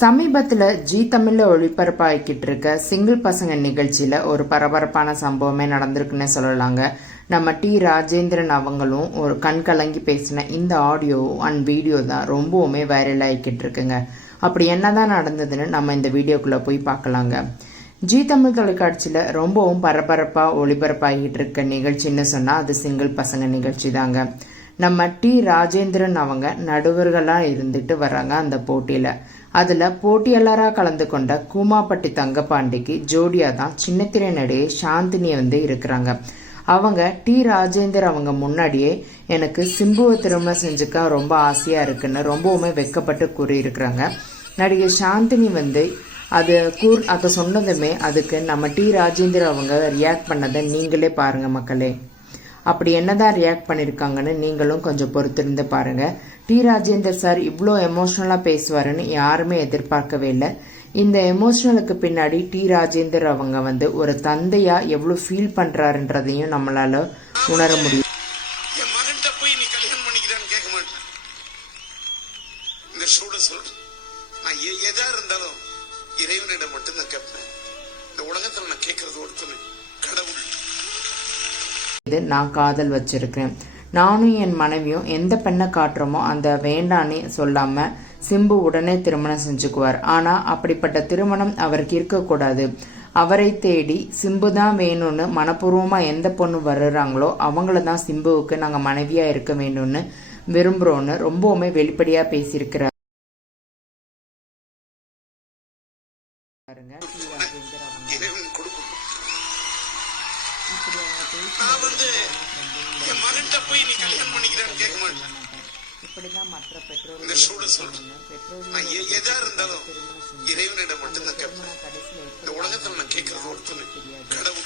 சமீபத்துல ஜி தமிழ்ல ஒளிபரப்பாகிக்கிட்டு இருக்க சிங்கிள் பசங்க நிகழ்ச்சியில ஒரு பரபரப்பான சம்பவமே நடந்திருக்குன்னு சொல்லலாங்க. நம்ம டி ராஜேந்திரன் அவங்களும் ஒரு கண் கலங்கி பேசின இந்த ஆடியோ அண்ட் வீடியோ தான் ரொம்பவுமே வைரல் ஆகிக்கிட்டு இருக்குங்க. அப்படி என்னதான் நடந்ததுன்னு நம்ம இந்த வீடியோக்குள்ள போய் பார்க்கலாங்க. ஜி தமிழ் தொலைக்காட்சியில ரொம்பவும் பரபரப்பா ஒளிபரப்பாகிட்டு இருக்க நிகழ்ச்சின்னு சொன்னா அது சிங்கிள் பசங்க நிகழ்ச்சி தாங்க. நம்ம டி ராஜேந்திரன் அவங்க நடுவர்களா இருந்துட்டு வர்றாங்க அந்த போட்டியில. அதுல போட்டியாளராக கலந்து கொண்ட கூமாப்பட்டி தங்கப்பாண்டிக்கு ஜோடியா தான் சின்னத்திரை நடிகை சாந்தினி இருக்கிறாங்க. அவங்க டி ராஜேந்தர் அவங்க முன்னாடியே எனக்கு சிம்புவை திருமணம் செஞ்சுக்க ரொம்ப ஆசையா இருக்குன்னு ரொம்பவுமே வெக்கப்பட்டு கூறியிருக்கிறாங்க. நடிகை சாந்தினி அதை சொன்னதுமே அதுக்கு நம்ம டி ராஜேந்தர் அவங்க ரியாக்ட் பண்ணதை நீங்களே பாருங்க மக்களே. அப்படி என்னதான் ரியாக்ட் பண்ணியிருக்காங்கன்னு நீங்களும் கொஞ்சம் பொறுத்திருந்து பாருங்க. டி ராஜேந்தர் சார் இவ்வளோ எமோஷனலா பேசுவாருன்னு யாருமே எதிர்பார்க்கவே இல்லை. இந்த எமோஷனலுக்கு பின்னாடி டி ராஜேந்தர் அவங்க ஒரு தந்தையா எவ்வளவு ஃபீல் பண்றாருன்றதையும் நம்மளால உணர முடியும். இறைவனிடம் மட்டும்தான் கேட்பேன். இந்த உலகத்துல நான் கேட்கறது ஒருத்தனை கடவுள். நான் காதல் வச்சிருக்கேன். நானும் என் மனைவியும் எந்த பெண்ணை காட்டுறோமோ அந்த வேண்டான்னு சொல்லாம சிம்பு உடனே திருமணம் செஞ்சுக்குவார். ஆனா அப்படிப்பட்ட திருமணம் அவருக்கு இருக்கக்கூடாது. அவரை தேடி சிம்பு தான் வேணும்னு மனப்பூர்வமா எந்த பொண்ணு வர்றாங்களோ அவங்கள தான் சிம்புவுக்கு நாங்க மனைவியா இருக்க வேணும்னு விரும்புறோம்னு ரொம்பவுமே வெளிப்படையா பேசியிருக்கிறார். இப்படிதான் மற்ற பெற்றோர்கள் எதா இருந்தாலும் இறைவனிடம் மட்டும்தான் கேட்பேன். இந்த உலகத்துல நான் கேட்கறது ஒருத்தனை கடவுள்.